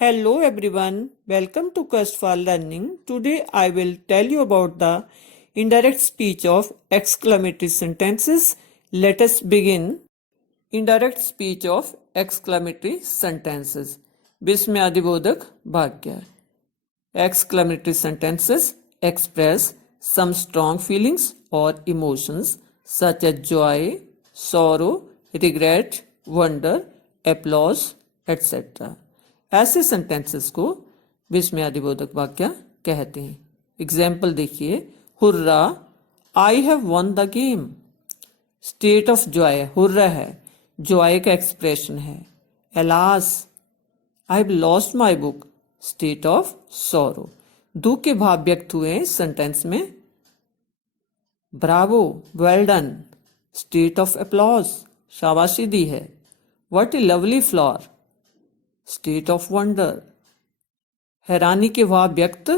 Hello everyone, welcome to Quest for Learning. Today I will tell you about the indirect speech of exclamatory sentences. Let us begin. Indirect speech of exclamatory sentences. विस्मयादिबोधक वाक्य. Exclamatory sentences express some strong feelings or emotions such as joy, sorrow, regret, wonder, applause, etc. ऐसे sentences को विस्मयादिबोधक वाक्य कहते हैं. Example देखिए. Hurrah, I have one the game. State of Joy, hurrah है, Joy का expression है. Alas, I have lost my book. State of sorrow, दुख के भाव व्यक्त हुए हैं सेंटेंस में. Bravo, well done. State of applause, शाबाशी दी है. What A lovely flower. State of wonder, हैरानी के भाव व्यक्त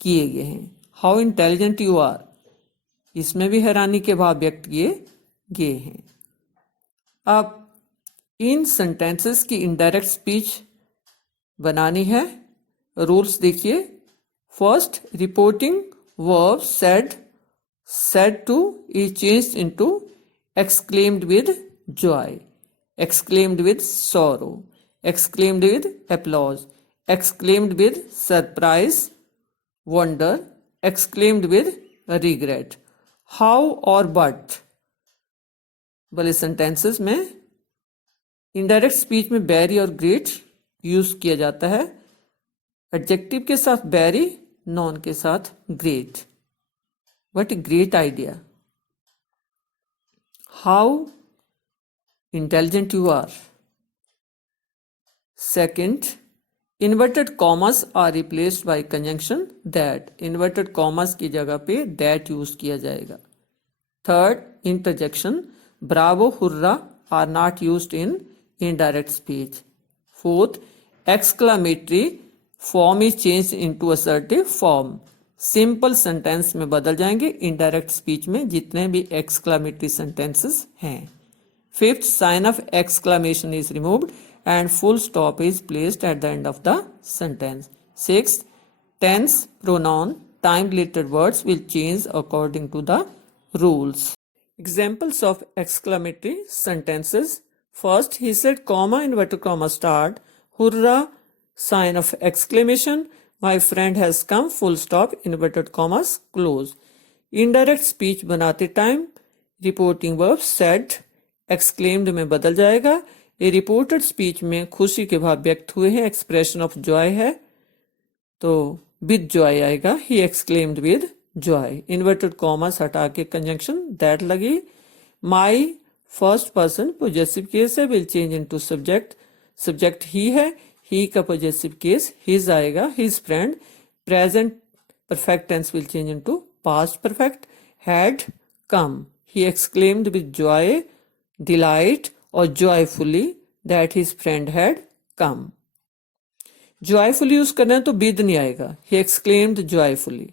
किए गए हैं. हाउ इंटेलिजेंट यू आर, इसमें भी हैरानी के भाव व्यक्त किए गए हैं. अब इन सेंटेंसेस की इनडायरेक्ट स्पीच बनानी है. रूल्स देखिए. First, reporting verb said to is changed into exclaimed with joy, exclaimed with sorrow, exclaimed with applause, exclaimed with surprise, wonder, exclaimed with regret. How or but वाले sentences में indirect speech में very और great use किया जाता है. Adjective के साथ very, noun के साथ great. What a great idea. How intelligent you are. Second, inverted commas are replaced by conjunction that. Inverted commas की जगह पे दैट यूज किया जाएगा. Third, interjection bravo, hurrah are not used in indirect speech. Fourth, exclamatory form is change into assertive form. Simple sentence में बदल जाएंगे indirect speech में जितने भी एक्सक्लामेटरी सेंटेंसेस हैं. Fifth, sign of exclamation is removed and full stop is placed at the end of the sentence. Sixth, tense, pronoun, time related words will change according to the rules. Examples of exclamatory sentences. First, he said, comma, inverted comma, start. Hurrah, sign of exclamation. My friend has come, full stop, inverted commas, close. Indirect speech बनाते time reporting verb said exclaimed में बदल जाएगा. ये reported speech में खुशी के भाव व्यक्त हुए हैं, एक्सप्रेशन ऑफ जॉय है तो विद जॉय आएगा. He exclaimed with joy. Inverted commas हटा के कंजंक्शन दैट लगी. My first person possessive case है, will change into subject. Subject he है, ही का पॉजेसिव केस हिज आएगा. His friend, present perfect tense will change into past perfect. Had come, he exclaimed with joy, delight और joyfully that his friend had come. Joyfully use करना है तो with नहीं आएगा. He exclaimed joyfully,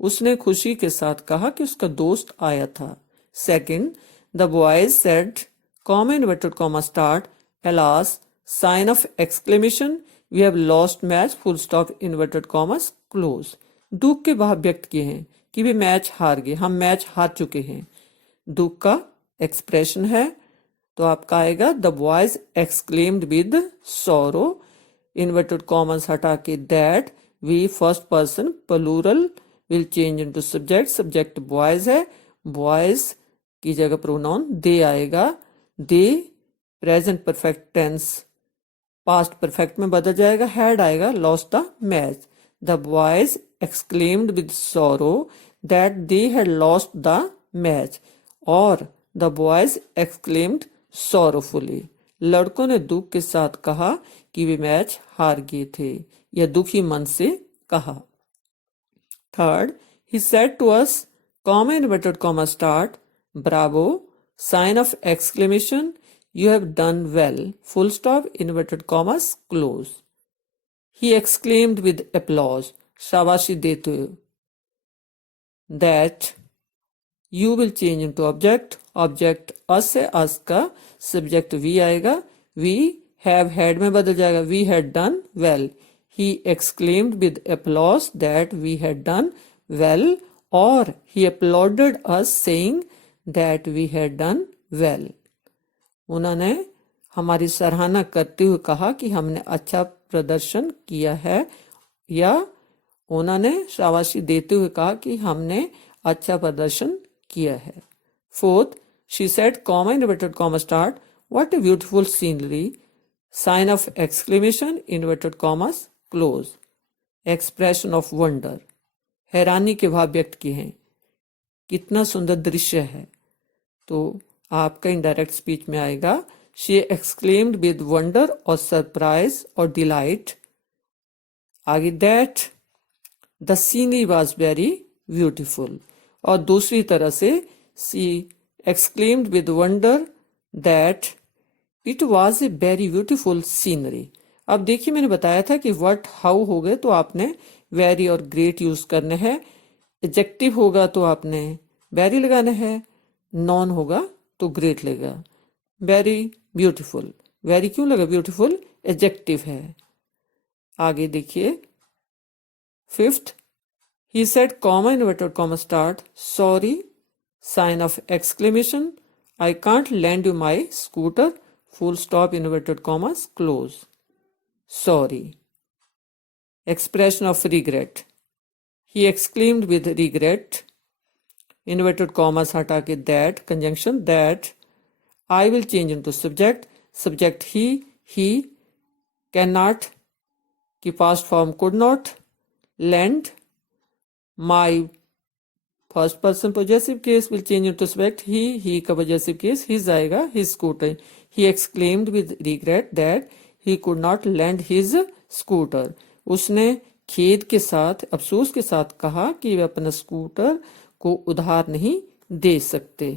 उसने खुशी के साथ कहा कि उसका दोस्त आया था. Second, the boys said, comma inverted comma start, alas, sign of exclamation, we have lost match, full stop, inverted commas, close. दुख के भाव व्यक्त किए हैं कि वे मैच हार गए, हम मैच हार चुके हैं. दुख का एक्सप्रेशन है तो आपका आएगा the boys exclaimed with sorrow, inverted commas हटा के that. We first person plural will change into subject. Subject boys है, बॉयज की जगह प्रोनाउन दे आएगा. They present perfect tense past perfect में बदल जाएगा. हैड आएगा, lost the match. The boys exclaimed with sorrow that they had lost the match. और the boys exclaimed sorrowfully, लड़कों ने दुख के साथ कहा कि वे मैच हार गए थे या दुखी मन से कहा. Third, he said to us, comma inverted comma start, bravo, sign of exclamation, you have done well, full stop, inverted commas, close. He exclaimed with applause, शाबाशी देते हुए. That you will change into object. Object us है, us का subject we आएगा. We have had में बदल जाएगा, we had done well. He exclaimed with applause that we had done well, और he applauded us saying that we had done well. उन्होंने हमारी सराहना करते हुए कहा कि हमने अच्छा प्रदर्शन किया है, या उन्होंने शाबाशी देते हुए कहा कि हमने अच्छा प्रदर्शन किया है। Fourth, she said comma inverted comma start, what a beautiful scenery, sign of exclamation inverted commas close, expression of wonder, हैरानी के भाव व्यक्त किए हैं, कितना सुंदर दृश्य है। तो आपका इनडायरेक्ट स्पीच में आएगा शी एक्सक्लेम्ड विद वंडर और सरप्राइज और डिलाइट। आगे that the scenery was very beautiful, और दूसरी तरह से she exclaimed with wonder that it was a very beautiful scenery. अब देखिए मैंने बताया था कि व्हाट हाउ हो गए तो आपने वेरी और ग्रेट यूज करने हैं, एडजेक्टिव होगा तो आपने वेरी लगाना है, नॉन होगा तो ग्रेट लगेगा। वेरी ब्यूटीफुल, वेरी क्यों लगा ब्यूटीफुल, एडजेक्टिव है। आगे देखिए fifth, he said comma inverted comma start, sorry sine of exclamation, I can't land you my scooter, full stop inverted commas close, sorry, expression of regret, he exclaimed with regret, inverted commas हटा के that, conjunction that, I will change into subject, subject he cannot की past form could not, lend, my first person possessive case will change into subject he का possessive case his आएगा, his scooter, he exclaimed with regret that he could not lend his scooter, उसने खेद के साथ अफसोस के साथ कहा कि वे अपना स्कूटर को उधार नहीं दे सकते।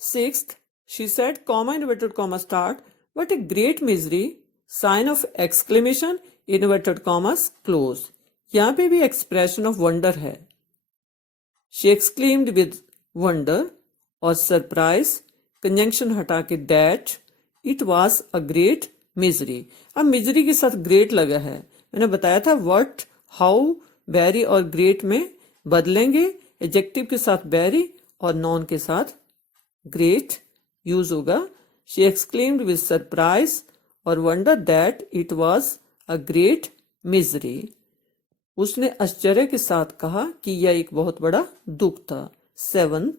Sixth, she said comma inverted comma start, what a great misery, sign of exclamation inverted commas close, यहाँ पे भी एक्सप्रेशन ऑफ वंडर है। शी एक्सक्लेम्ड विद वंडर और सरप्राइज, कंजंक्शन हटा के that, it was a great misery. अब misery के साथ ग्रेट लगा है, मैंने बताया था व्हाट हाउ वेरी और ग्रेट में बदलेंगे, एडजेक्टिव के साथ वेरी और नॉन के साथ ग्रेट यूज होगा। शी एक्सक्लेम्ड विद सरप्राइज और wonder that it was a great misery, उसने आश्चर्य के साथ कहा कि यह एक बहुत बड़ा दुख था। Seventh,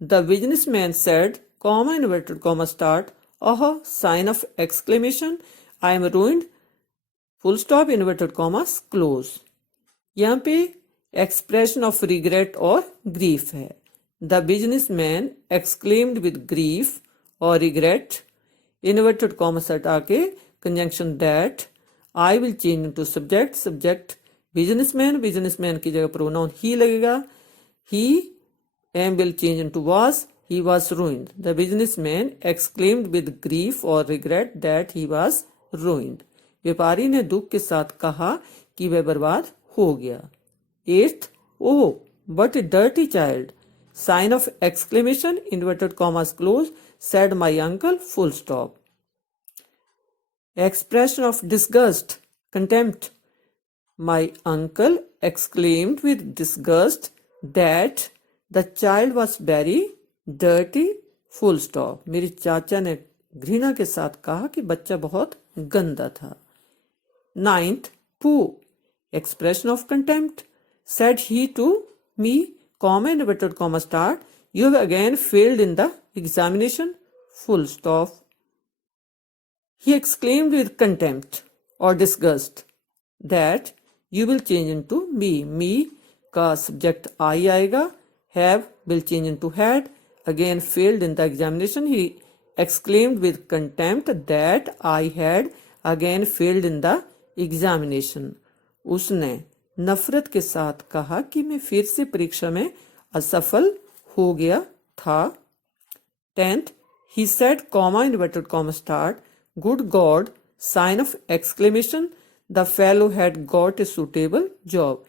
the businessman said comma inverted comma start, uh sign of exclamation, I am ruined, full stop inverted commas close, यहाँ पे एक्सप्रेशन ऑफ रिग्रेट और ग्रीफ है। The businessman exclaimed with grief और रिग्रेट, इन्वर्टेड कॉमास हटा के conjunction that, I will change into subject, subject businessman, businessman की जगह pronoun he लगेगा, he am will change into was, he was ruined, the businessman exclaimed with grief और regret that he was ruined, व्यापारी ने दुख के साथ कहा कि वह बर्बाद हो गया। Eighth, oh but a dirty child, sign of exclamation inverted commas close, said my uncle, full stop, expression of disgust contempt, my uncle exclaimed with disgust that the child was very dirty, full stop, मेरे चाचा ने घृणा के साथ कहा कि बच्चा बहुत गंदा था। Ninth, pooh, expression of contempt, said he to me, comma inverted comma start, you have again failed in the examination, full stop. He exclaimed with contempt or disgust that you will change into me, me का subject I आएगा, have will change into had, again failed in the examination, he exclaimed with contempt that I had again failed in the examination, उसने नफरत के साथ कहा कि मैं फिर से परीक्षा में असफल हो गया था। 10th, he said comma inverted comma start, good God, sign of exclamation, the fellow had got a suitable job,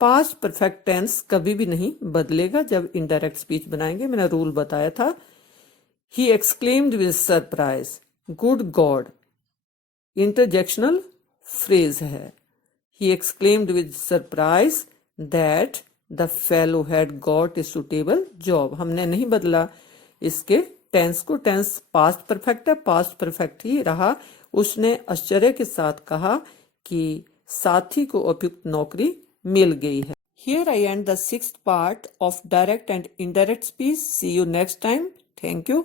past perfect tense कभी भी नहीं बदलेगा जब इनडायरेक्ट स्पीच बनाएंगे, मैंने रूल बताया था। He exclaimed with surprise, good God, interjectional phrase है। He exclaimed with surprise that the fellow had got a suitable job। हमने नहीं बदला इसके टेंस को, टेंस पास्ट परफेक्ट है, पास्ट परफेक्ट ही रहा। उसने आश्चर्य के साथ कहा कि साथी को उपयुक्त नौकरी मिल गई है। Here I end the 6th part of direct and indirect speech. See you next time. Thank you.